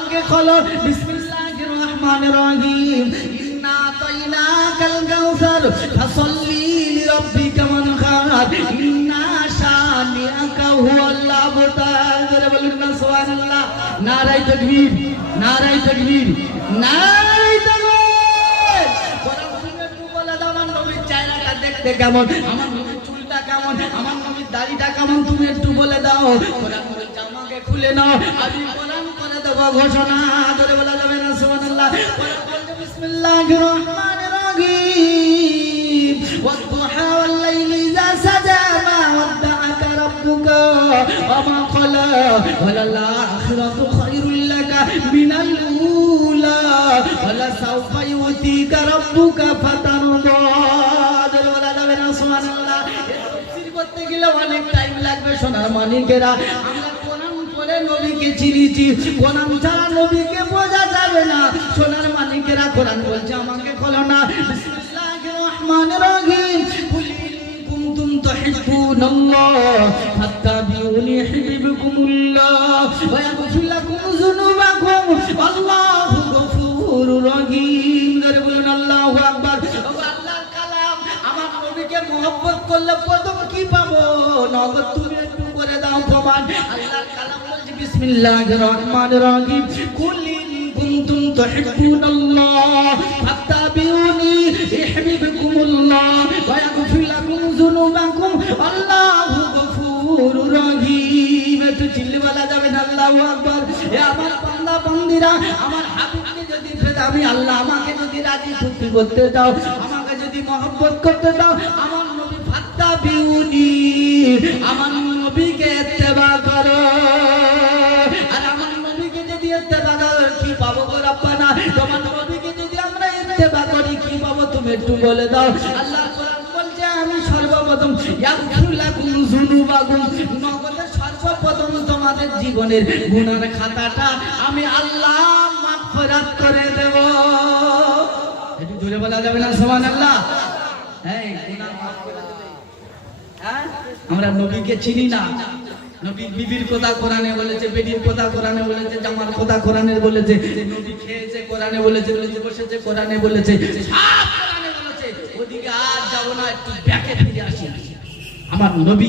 আগে খোলো বিসমিল্লাহির রহমানির রহিম ইন্না আতাইনাকাল কাউসার ফাসাল্লি লিরাব্বিকা ওয়ানহার ইন্না শানিআকা হুয়াল আবতার। জোরে বলুন না সুবহানাল্লাহ। নারায়ে তাকবীর, নারায়ে তাকবীর, নারায়ে তাকবীর। কোরআন শুনে একটু বলে দাও আমার নবীর চেহারাটা দেখতে কেমন, আমার নবীর চুলটা কেমন, আমার নবীর দাড়িটা কেমন, তুমি একটু বলে দাও। কোরআন বলছে আমাকে খুলে নাও, আমি কোরআন করে দেব ঘোষণা। ধরে বলা যাবে না সুবহানাল্লাহ। কোরআন বলছে বিসমিল্লাহির রহমানির রহিম ওয়াদ-দুহা ওয়াল-লাইলি ইযা সাজা মা ওয়াদ্দাআকা রাব্বুকা ওয়া মা ক্বালা ওয়ালাল আখিরাতু খায়রুল লাকা মিনাল উলা ওয়ালা সাওফা ইউতিকা রাব্বুকা ফাতারদা। ধরে বলা যাবে না সুবহানাল্লাহ। তাফসীর করতে গেলে অনেক টাইম লাগবে সোনার মানিকেরা। আমরা কোরআন পড়ে নবীকে চিনিছি, কোরআন ছাড়া নবীকে বোঝা যাবে না। সোনার মানিকেরা কোরআন বলছে আমাকে খোলো না বিসমিল্লাহির রহমানির রহিম কুল ইন কুনতুম তুহিব্বুনাল্লাহ ফাত্তাবিউনি ইউহিব্বুকুমুল্লাহ ওয়া ইয়াগফির লাকুম যুনুবাকুম আল্লাহু গফুরুর রহিম। জোরে বলুন আল্লাহু আকবার। আল্লাহর কালাম আমার নবীকে মহব্বত করলে প্রথম কি পাবো? নগদ তুমি একটু করে দাও প্রমাণ। আল্লাহর কালাম বলছে বিসমিল্লাহির রহমানির রহিম কুল ইন কুনতুম তুহিব্বুনাল্লাহ ফাত্তাবিউনি ইউহিব্বুকুমুল্লাহ ওয়া ইয়াগফির লাকুম যুনুবাকুম আল্লাহু গফুরুর রহিম। একটু চিল্লি বলা যাবে না আল্লাহু আকবার। এ আমার বান্দা বান্দিরা, আমার হাবিবকে যদি আমি আল্লাহ আমাকে যদি রাজি খুশি করতে দাও, আমাকে যদি মহব্বত করতে দাও, আমার নবী ফাত্তাবিউনি আমার নবীকে ইত্তেবা করো। আর আমার নবীকে যদি ইত্তেবা করো কি পাবো গো রব্বানা? তোমার নবীকে যদি আমরা ইত্তেবা করি কি পাবো তুমি একটু বলে দাও। আল্লাহ কোরআন বলছে আমি সর্বপ্রথম ইয়াগফির লাকুম যুনুবাকুম, নগদে সর্বপ্রথম তোমাদের জীবনের গুনার খাতাটা আমি আল্লাহ মাগফিরাত করে দেব। একটু জোরে বলা যাবে না সুবহানাল্লাহ? হ্যাঁ, গুনাহ মাফ করে দেবে। হ্যাঁ, আমরা নবীকে চিনি না। নবীর বিবির কথা কোরআনে বলেছে, বেটির কথা কোরআনে বলেছে, জামার কথা কোরআনে বলেছে, নবী খেয়েছে কোরআনে বলেছে, বসেছে কোরআনে বলেছে, সব কোরআনে বলেছে। ওদিকে আর যাব না, একটু ব্যাকে ফিরে আসি। আমার নবী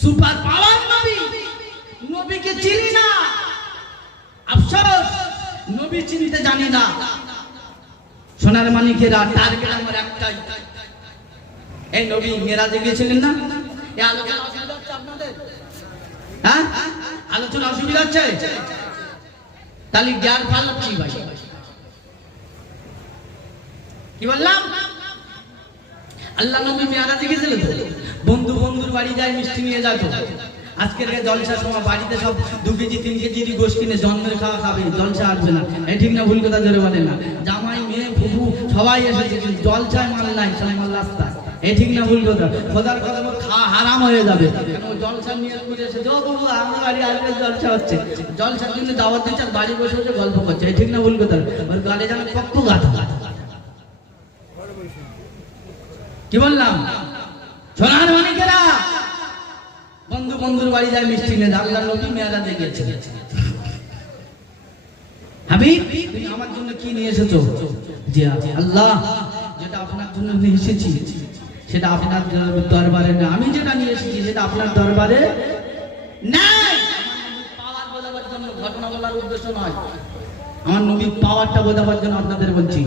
সুপার পাওয়ার নবী, নবীকে চিনি না। আফসোস নবী চিনতে জানি না। সোনার মানিকেরা টার্গেট আমার একটাই, এই নবী মেরাজে গিয়েছিলেন না? এই আলোচনা অসুবিধা হচ্ছে আপনাদের? হ্যাঁ, আলোচনা অসুবিধা হচ্ছে? তাহলে জ্ঞান ফালাচ্ছি ভাই। কি বললাম? আল্লাহ নবী মেরাজে গিয়েছিলেন তো, বন্ধু বন্ধুর বাড়ি যায় মিষ্টি নিয়ে যায়। আজকের জলসার সময় বাড়িতে সব 2 কেজি 3 কেজি গোশ কিনে জন্মের খাওয়া খাবে, জলসা আসবে না। এই ঠিক না ভুল কথা? জোরে বলে না। জামাই মেয়ে ফুফু সবাই এসেছে, জলসায় মাল নাই, সব মাল রাস্তা। এই ঠিক না ভুল কথা? খোদার কথা খাওয়া হারাম হয়ে যাবে। জলসা নিয়ে করে এসেছে, ও বাবু আমার বাড়ি আজকে জলসা হচ্ছে, জলসার জন্য দাওয়াত দিচ্ছে, বাড়ি বসে বসে গল্প করছে। এই ঠিক না ভুল কথা? ওর গালে যেন পক্ষ গাথা। কি বললাম? সোনার মানিকেরা বন্ধু বন্ধুর বাড়ি যায় মিষ্টি নিয়ে। আল্লাহ নবী মেরাজে গেছে। হাবিব তুমি আমার জন্য কি নিয়ে এসেছো? জি আল্লাহ, যেটা আপনার জন্য নিয়ে এসেছি সেটা আপনার দরবারে না। আমি যেটা নিয়ে এসেছি সেটা আপনার দরবারে নাই। পাওয়ার বোঝাবার জন্য, ঘটনা বলার উদ্দেশ্য নয়, আমার নবীর পাওয়ারটা বোঝাবার জন্য আপনাদের বলছি।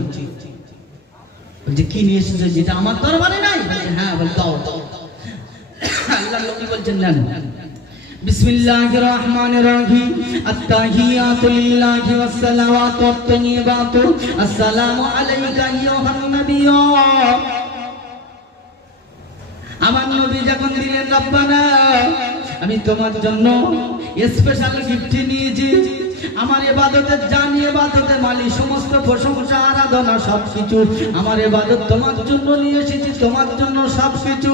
বলছে কি নিয়ে এসেছো যেটা আমার দরবারে নাই? হ্যাঁ, বল দাও। আল্লাহ নবী বলছেন নেন। বিসমিল্লাহির রহমানির রহিম আত-তাহিয়াতু লিল্লাহি ওয়াস সালাওয়াতু ওয়াত-তাইয়্যিবাতু আসসালামু আলাইকা আইয়ুহান নাবিয়্যু। আমার নবী যখন দিলেন রব্বানা আমি তোমার জন্য স্পেশাল গিফট নিয়েছি। আমার ইবাদতের জানি, ইবাদতের মালিক, সমস্ত প্রশংসা আরাধনা সবকিছু আমার ইবাদত তোমার জন্য নিয়ে এসেছি, তোমার জন্য সবকিছু।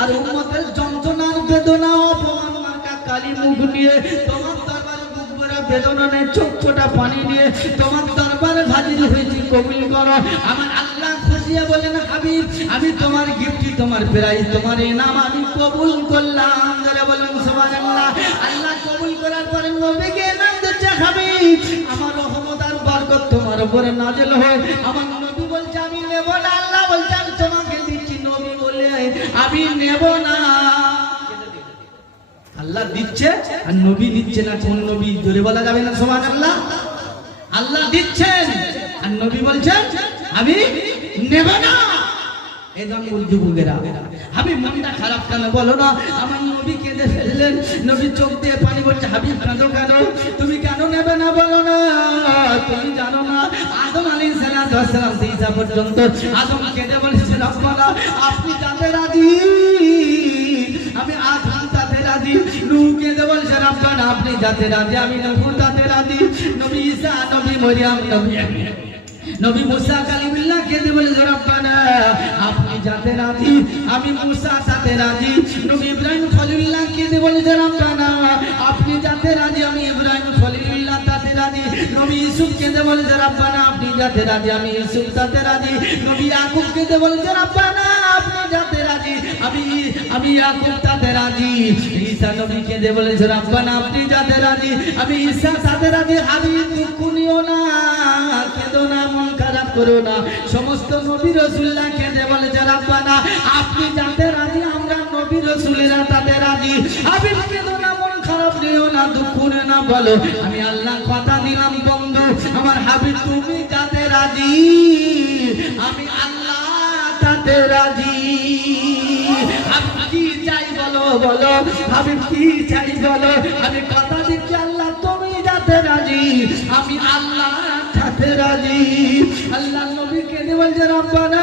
আর উম্মতের যন্ত্রণার বেদনা অপমান মার্কা কালি মুখ নিয়ে তোমার দরবারে মুখ ভরা বেদনা নিয়ে চোখ ছোটা পানি নিয়ে তোমার দরবারে হাজির হয়েছি, কবুল করো। আমার আল্লাহ খুশিয়া বলেন হাবিব আমি তোমার গিফট, তোমার প্রাইজ, তোমার ইনাম আমি কবুল করলাম। যারা বলেন সুবহানাল্লাহ। আল্লাহ কবুল করার পরে নবীকে ইনাম দিচ্ছে হাবিব উপরে নাযিল হয় আমার নবী বলছে আমি নেব না আল্লাহ বলছে আমি তোমাকে দিচ্ছি নবী বলে আমি নেব না আল্লাহ দিচ্ছে আর নবী দিচ্ছে না কোন নবী জোরে বলা যাবে না সুবহানাল্লাহ আল্লাহ দিচ্ছেন আর নবী বলছেন আমি নেব না এই জন্য যুবকেরা আমি মনটা খারাপ কেন বলো না আমার নবী কেঁদে ফেললেন নবী চোখ দিয়ে পানি পড়ছে হাবিব কাঁদো কেন তুমি কেন নেবে না বলো না তুমি জানো না আদম আলাইহিস সালাম থেকে ঈসা পর্যন্ত আদম কেঁদে বলেছে রব্বানা আপনি যাতে রাজি আমি আদম যাতে রাজি নূহ কেঁদে বলছে রব্বানা আপনি যাতে রাজি আমি নূহ যাতে রাজি নবী ঈসা নবী মরিয়ম নবী মুসা কালিমুল্লাহ কেঁদে বলে রব্বানা আপনি যাতে রাজি আমি মুসা যাতে রাজি নবী ইব্রাহিম খলিলুল্লাহ কেঁদে বলে রব্বানা আপনি যাতে রাজি আমি ইব্রাহিম খলিলুল্লাহ যাতে রাজি নবী ইউসুফ কেঁদে বলে রব্বানা আপনি যাতে রাজি আমি ইউসুফ যাতে রাজি নবী ইয়াকুব কেঁদে বলে রব্বানা আপনি যাতে রাজি আমি ইয়াকুব যাতে রাজি ঈসা নবী কেঁদে বলে রব্বানা আপনি যাতে রাজি আমি ঈসা যাতে রাজি হাবিব দুঃখ নিও না কেঁদো না মন খারাপ করো না সমস্ত নবী রাসূলুল্লাহ কেঁদে বলে রব্বানা আপনি যাতে রাজি আমরা নবী রাসূলেরা তাতে রাজি হাবিব কেঁদো না মন খারাপ নিও না দুঃখ নিও না বলো আমি আল্লাহ কথা দিলাম বন্ধু আমার হাবিব তুমি যাতে রাজি আমি আল্লাহ তাতে রাজি আমি কি চাই বলো বলো হাবিব কি চাই বলো আমি কথা দিচ্ছি আল্লাহ তুমি যাতে রাজি আমি আল্লাহ তাতে রাজি আল্লাহ নবী কেঁদে বলছে রব্বানা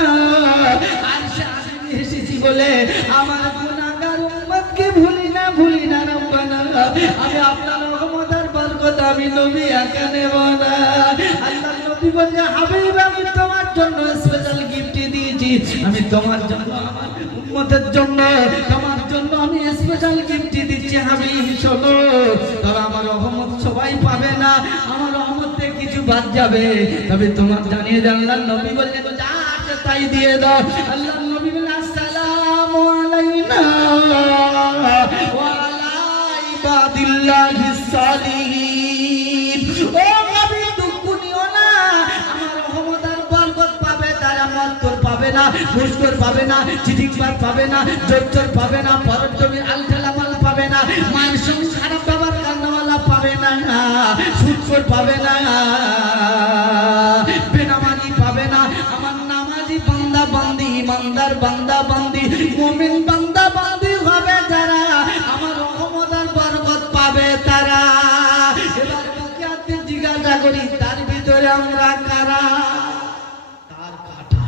আরশে আজিমে এসেছি বলে আমার গুনাহগার উম্মতকে ভুলি না রব্বানা আমি আপনার রহমতের বরকত আমি নবী একা নেব না আল্লাহ নবী বলছে হাবিব আমি তোমার জন্য স্পেশাল গিফট দিয়েছি আমি তোমার জন্য আমার উম্মতের জন্য তোমার জন্য আমি স্পেশাল গিফট দিচ্ছি হাবিব শোনো তবে আমার রহমত সবাই পাবে না আমার রহমত থেকে কিছু বাদ যাবে তবে তোমার জানিয়ে দেন আল্লাহ নবী বললেন যা আছে তাই দিয়ে দাও আল্লাহ নবী বললেন আসসালামু আলাইনা ওয়া আলা ইবাদিল্লাহিস সালিহিন ও নবী দুঃখ নিও না আমার রহমত আর বরকত পাবে তারা মত পাবে না মুশকিল পাবে না চিঠিকবার পাবে না জোচ্চর পাবে না পরজমির আলফালামাল পাবে না মায়ের সঙ্গে খারাপ ব্যবহার কান্নাওয়ালা পাবে না সুদখোর পাবে না বেনামাজি পাবে না আমার নামাজি বান্দা বান্দি ইমানদার বান্দা বান্দি মুমিন বান্দা বান্দি হবে যারা আমার রহমত আর বরকত পাবে তারা এবার কিয়ামতে জিজ্ঞাসা করি তার ভিতরে আমরা কারা তার কাটা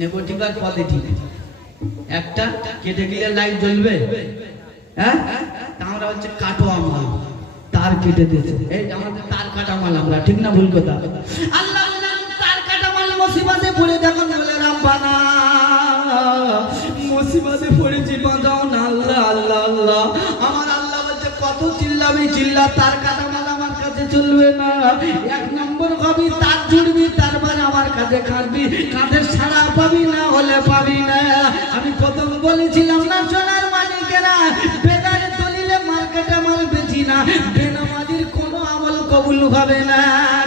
নেগেটিভ আর পজিটিভ একটা কেটে গেলে লাইট জ্বলবে হ্যাঁ আমরা হচ্ছে কাটো আমল তার কেটে দিয়েছে এই আমাদের তার কাটা মাল আমরা ঠিক না ভুল কথা আল্লাহ তার কাটা মাল মুসিবতে পড়ে যখন বলে রব্বানা মুসিবতে পড়েছি বাঁচাও না আল্লাহ আল্লাহ আল্লাহ আমার আল্লাহ বলছে কত চিল্লাবি চিল্লা তার কাটা মাল আমার কাছে চলবে না এক নম্বর হবি তার জুড়বি তারপর আমার কাছে কাঁদবি কাঁধের ছাড়া পাবি না হলে পাবি না আমি প্রথম বলেছিলাম না সোনার মানিকেরা বেদারে দলিলে মার্কেটে মাল বেচি না বেনামাজির কোনো আমল কবুল হবে না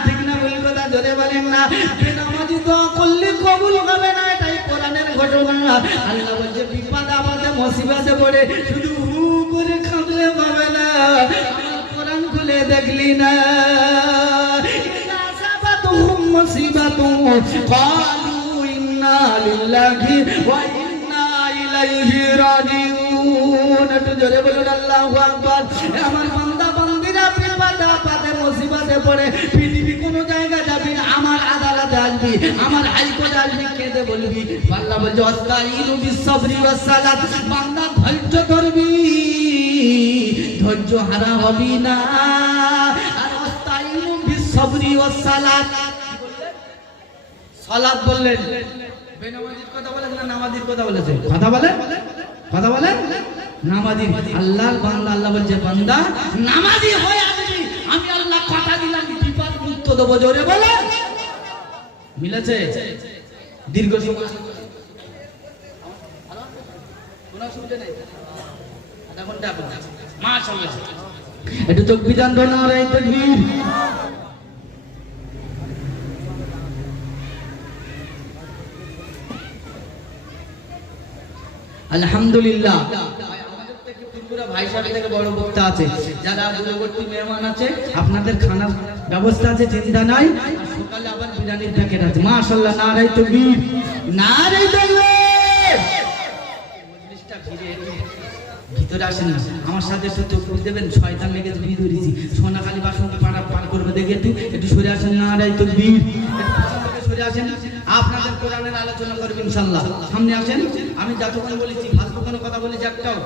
ঠিক না ভুল কথা জোরে বলেন না বেনামাজি দোয়া করলে কবুল হবে না এটাই কোরআনের ঘটনা আল্লাহ বলছে বিপদ আপদে মুসিবতে পড়ে শুধু হু করে কাঁদলে পাবে না আমার কোরআন খুলে দেখলি না মুসিবাতুন ক্বালু ইন্না লিল্লাহি ওয়া ইন্না ইলাইহি রাজিউন একটু জোরে বলুন আল্লাহু আকবার আমার বান্দা বান্দিরা বিপদে আপদে মুসিবতে পড়ে পৃথিবী কোন জায়গায় যাবি না আমার আদালতে আসবি আমার হাইকোর্টে আসবি কেঁদে বলবি আল্লাহ বলছে ওয়াস্তাইনু বিস-সাবরি ওয়াস-সালাত বান্দা ধৈর্য ধরবি ধৈর্য হারা হবি না আর ওয়াস্তাইনু বিস-সাবরি ওয়াস-সালাত সালাত বললেন বেনামাজির কথা বলেন না নামাজির কথা বলেছেন কথা বলেন নামাজি আল্লাহর বান্দা আল্লাহ বলছে বান্দা নামাজি হয়ে আসবি আমি আল্লাহ কথা দিলাম বিপদ মুক্ত দেব জোরে বলে মিলেছে দীর্ঘ সময় কোনো অসুবিধা নেই আধা ঘন্টা মাশাআল্লাহ একটু চোখ বিধান ধরো না রে তাকবীর আলহামদুলিল্লাহ। আমাদের থেকে ত্রিপুরা ভাই সাহেব থেকে বড় বক্তা আছে, যারা দূরবর্তী মেহমান আছে, আপনাদের খানার ব্যবস্থা আছে, চিন্তা নাই। আর সকালে আবার বিরিয়ানির প্যাকেট আছে। মাশাআল্লাহ, নারাই তাকবীর, নারাই তাকবীর। মজলিসটা ঘিরে একটু ভিতরে আসেন না, আমার সাথে একটু তকবীর দেবেন। শয়তান লেগে ভিড় ধরেছি, সোনাখালি বাসন পার করবে দেখে একটু সরে আসেন। নারাই তাকবীর, সরে আসেন। আপনাদের কোরআনের আলোচনা করব ইনশাআল্লাহ। সামনে আসেন। আমি যতক্ষণ বলেছি ফালতু কোনো কথা বলেছি একটাও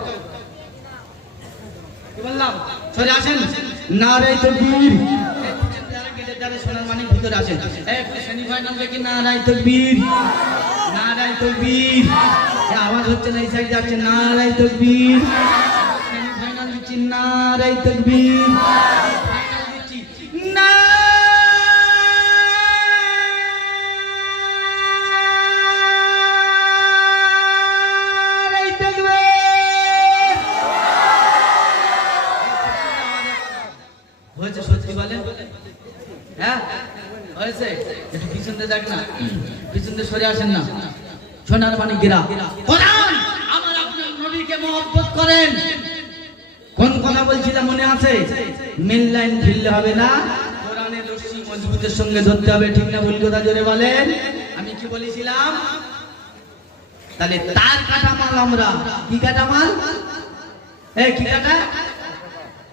কি বললাম? সরে আসেন। নারাই তাকবীর। যারা সোনার মানিক ভিতরে আসেন। একটু সেমিফাইনাল দেখি। নারাই তাকবীর, নারাই তাকবীর। আওয়াজ হচ্ছে না, এই সাইড যাচ্ছে। নারাই তাকবীর। সেমিফাইনাল দিচ্ছি। নারাই তাকবীর। ফাইনাল দিচ্ছি। হয়েছে সত্যি বলেন? হ্যাঁ হয়েছে। একটু পিছনে দেখ না, পিছনে সরে আসেন না। সোনার মানিকেরা, কোরআন আমার আপনার নবীকে মহব্বত করেন। কোন কথা বলছিলাম মনে আছে? মেন লাইন ফিরলে হবে না, কোরআনের রশ্মি মজবুতের সঙ্গে ধরতে হবে। ঠিক না ভুল কথা জোরে বলেন? আমি কি বলেছিলাম? তাহলে তার কাটামাল আমরা কি কাটামাল? এই কি কাটা?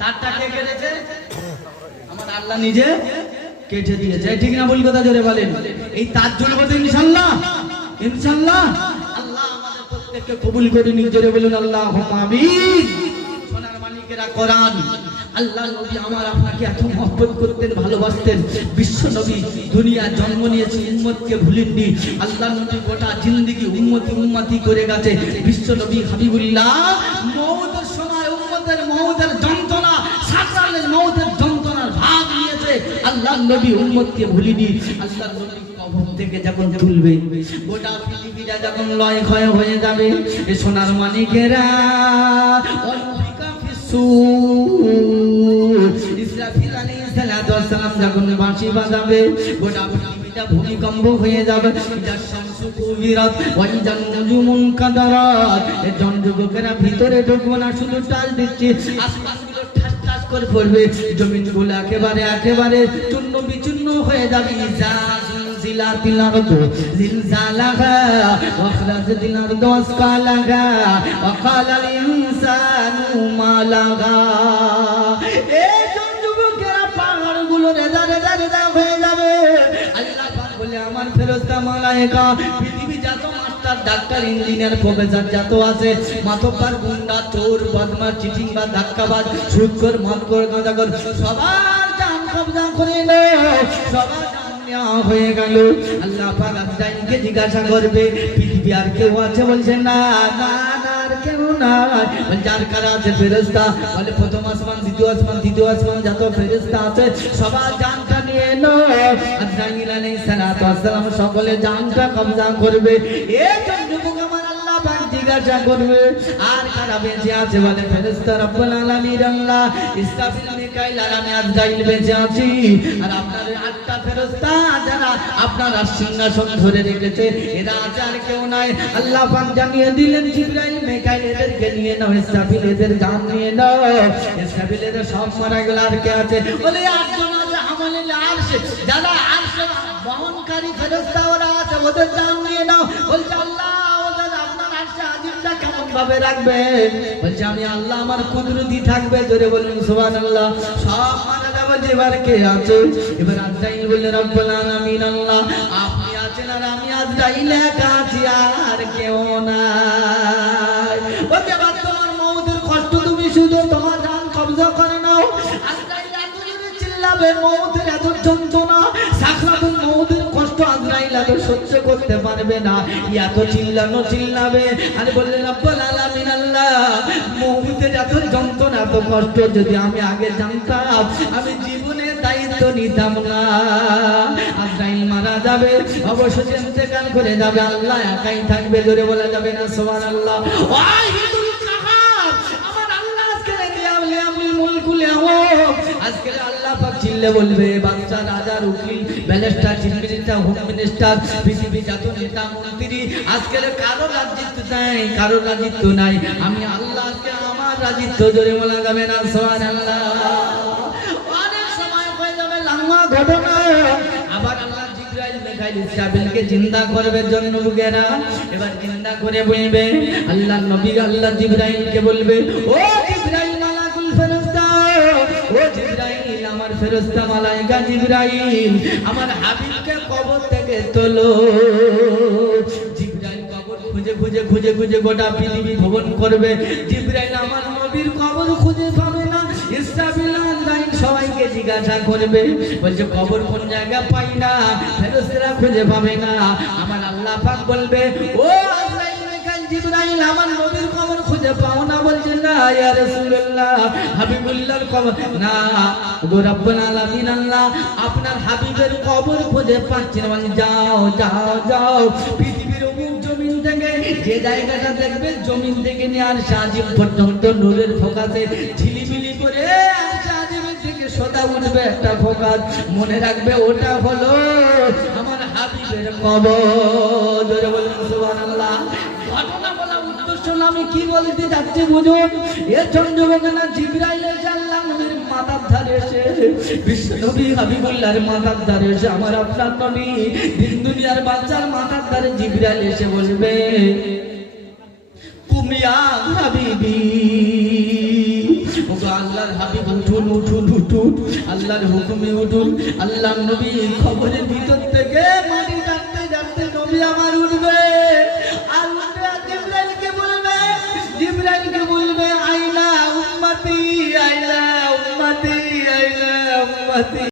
তারটা কে কেটেছে? আমার আল্লাহ নিজে কেটে দিয়েছে। ঠিক না ভুল কথা জোরে বলেন? এই তার জ্বলবে তো ইনশাআল্লাহ, ইনশাআল্লাহ। আল্লাহ আমাদের প্রত্যেককে কবুল করে নিন, জোরে বলুন আল্লাহুম্মা আমিন। সোনার মানিকেরা, কোরআন আল্লাহ নবী আমার আপনাকে এত মহব্বত করতেন, ভালোবাসতেন। বিশ্ব নবী দুনিয়া জন্ম নিয়েছে, উম্মতকে ভুলেননি। আল্লাহ নবী গোটা জিন্দেগি উম্মতি করে গেছে। বিশ্ব নবী হাবিবুল্লাহ মওতের সময় মওতের যন্ত্রণা, সাকরাতের মওতের যন্ত্রণার ভাগ নিয়েছে। আল্লাহ নবী উম্মতকে ভুলেনি। আল্লাহ নবী কবর থেকে যখন তুলবে, গোটা পৃথিবীটা যখন লয় ক্ষয় হয়ে যাবে, এই সোনার মানিকেরা ইসরাফিল আলাইহিস সালাতু ওয়াস সালাম যখন বাঁশি বাজাবে, গোটা পৃথিবীটা ভূমিকম্প হয়ে যাবে। ইদা শামসু কুবিরাত ওয়া ইদা নুজুমুন কাদারাত। এই জন যুবকেরা ভিতরে ঢুকবো না, শুধু টাল দিচ্ছি। আসমানগুলো ঠাস ঠাস করে পড়বে, জমিনগুলো একেবারে চূর্ণ বিচূর্ণ হয়ে যাবে। ইজা জিলাতিল আরদু জিলজালাহা ওয়া আখরাজাতিল আরদু আসকালাহা ওয়া ক্বালাল ইনসানু মা লাহা। এই যুবকেরা পাহাড়গুলো রেজা হয়ে যাবে। আল্লাহ পাক বলে, আমার ফেরেশতা মালায়েকা পৃথিবী যত মাস্টার, ডাক্তার, ইঞ্জিনিয়ার, প্রফেসর যত আছে, মাতব্বর, গুন্ডা, চোর, বদমাশ, চিটিং বা ধাক্কাবাজ, সুদখোর, মদখোর, গাঁজাখোর, সবার জান কবজা করে নাও, সবার হয়ে গেল। আল্লাহ পাক আজরাইলকে জিজ্ঞাসা করবে, পৃথিবী আর কেউ আছে? বলছে না, আর কেউ নাই। বলছে আর কারা আছে? ফেরেশতা। বলে প্রথম আসমান, দ্বিতীয় আসমান যত ফেরেশতা আছে সবার জানটা নিয়ে নাও। আজরাইল আলাইহিস সালাতু ওয়াস সালাম সকলে জানটা কবজা করবে। এই যুবক আমার আল্লাহ পাক জিজ্ঞাসা করবে, আর কারা বেঁচে আছে? বলে ফেরেশতা, রব্বুল আলামিন, আল্লাহ, ইসরাফিল, মিকাইল আর আমি আজরাইল বেঁচে আছি। আর আপনার 8টা ফেরেশতা যারা আপনার সিংহাসন ধরে রেখেছে, এরা আছে, আর কেউ নাই। আল্লাহ পাক জানিয়ে দিলেন, জিবরাইল, মিকাইল এদেরকে নিয়ে নাও, ইসরাফিল এদের জান নিয়ে নাও। ইসরাফিল এদের সব মারা গেল, আর কে আছে? বলে 8 জন আছে, হামালিল আরশ, যারা আরশ বহনকারী ফেরেশতা ওরা আছে, ওদের জান নিয়ে নাও। বলছে আল্লাহ, ওদের আপনার আরশে আজিমটা কেমন ভাবে রাখবেন? বলছে আমি আল্লাহ, আমার কুদরতি থাকবে। জোরে বলুন সুবহানাল্লাহ। সব মারা যাবে, এবার কে আছে? এবার আজরাইল বললে, রব্বুল আলামিন, আল্লাহ, আপনি আছেন আর আমি আজরাইল একা আছি, আর কেউ নাই। ওকে বাদ, তোমার মওতের কষ্ট তুমি শুধু তোমার জান কবজা করে নাও। আজরাইল এত জোরে চিল্লাবে, মওতের এত যন্ত্রণা, সাকরাতুল মওতের কষ্ট আজরাইল এত সহ্য করতে পারবে না, এত চিল্লাবে। আর বললেন, রব্বুল আলামিন, আল্লাহ, মওতের এত যন্ত্রণা, এত কষ্ট যদি আমি আগে জানতাম, আমি জীবনে দায়িত্ব নিতাম না। আজরাইল মারা যাবে, অবশেষে ইন্তেকাল করে যাবে, আল্লাহ একাই থাকবে। জোরে বলা যাবে না সুবহানাল্লাহ। ওয়াহিদুল কাহার, আমার আল্লাহ আজকে লিয়ামুল মুলকুল আজকে আল্লাহ পাক চিল্লে বলবে বাদশা রাজার উকিল barrister chief minister home minister পৃথিবী যত নেতা মন্ত্রী আজকে কারো রাজত্ব নাই, কারো রাজত্ব নাই, আমি আল্লাহ আজকে আমার রাজত্ব জোরে বলা যাবে না সুবহানাল্লাহ। অনেক সময় হয়ে যাবে লম্বা ঘটনা, আবার আল্লাহ জিবরাইল মিকাইল ইসরাফিলকে জিন্দা করবে জন্য লোকেরা এবার জিন্দা করে বলবে আল্লাহ নবী আল্লাহ জিবরাইলকে বলবে ও জিবরাইল মালাকুল ফেরেশতা, ও জিবরাইল আমার ফেরেশতা মালায়েকা জিবরাইল আমার হাবিবকে কবর থেকে তোলো। জিবরাইল কবর খুঁজে খুঁজে খুঁজে খুঁজে গোটা পৃথিবী ভ্রমণ করবে, জিবরাইল আমার নবীর কবর খুঁজে পাবে না। ইসরাফিল আজরাইল সবাইকে জিজ্ঞাসা করবে, বলছে কবর কোন জায়গা পাই না, ফেরেশতারা খুঁজে পাবে না। আমার আল্লাহ পাক বলবে ও আজরাইল মিকাইল জিবরাইল আমার নবীর কবর খুঁজে পাও না, বলছে না ইয়া রাসূলুল্লাহ হাবিবুল্লাহর কবর না গো রব্বুল আলামিন আল্লাহ আপনার হাবিবের কবর খুঁজে পাচ্ছি না। বলে যাও যাও যাও পৃথিবীর অমুক জমিন থেকে যে জায়গাটা দেখবে জমিন থেকে নিয়ে আর শাহজিব পর্যন্ত নূরের ফোকাসে ঝিলিমিলি করে আর শাহজিবের থেকে সোদা উঠবে একটা ফোকাস, মনে রাখবে ওটা হলো আমার হাবিবের কবর। জোরে বলুন সুবহানাল্লাহ। ঘটনা বলা উদ্দেশ্য না, আমি কি বলতে যাচ্ছি বুঝুন। এর চন্দ্রবাগানা জিবরাইল এসে আল্লাহ নবীর মাথার ধারে এসে বিশ্ব নবী হাবিবুল্লাহর মাথার ধারে এসে আমার আপনার নবী দিন দুনিয়ার বাচ্চার মাথার ধারে জিবরাইল এসে বলবে কুমিয়া হাবিবি, ওগো আল্লাহর হাবিব উঠুন উঠুন উঠুন, আল্লাহর হুকুমে উঠুন। আল্লাহ নবী খবরের ভিতর থেকে মাটি ডাকতে ডাকতে নবী আমার উঠবে আর উঠবে জিবরাইলকে বলবে, জিবরাইলকে বলবে আইলা উম্মতি আইলা উম্মতি আইলা উম্মতি।